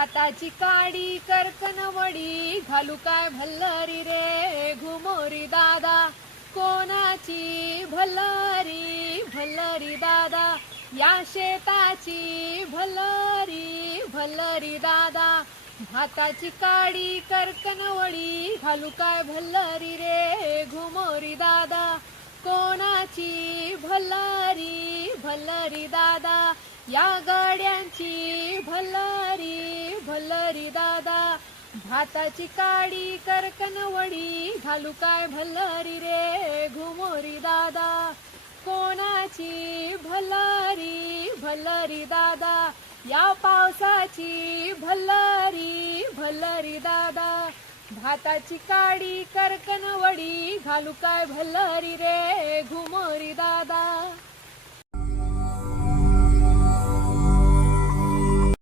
हाताची काडी कर्कनवडी घालू काय भल्लरी रे? घुमोरी दादा कोणाची भल्लरी भल्लरी दादा? या शेताची भल्लरी भल्लरी दादा. हाताची काडी करकनवडी घालू काय भल्लरी रे? घुमोरी दादा कोणाची भल्लरी भल्लरी दादा? या गाड्यांची भल्लरी दादा भाताची काडी करकनवडी घालू काय भल्लरी रे घुमोरी दादा? कोणाची भल्लरी भल्लरी दादा? या पावसाची भल्लरी भल्लरी दादा? भाताची काडी करकनवडी घालू काय भल्लरी रे घुमोरी दादा?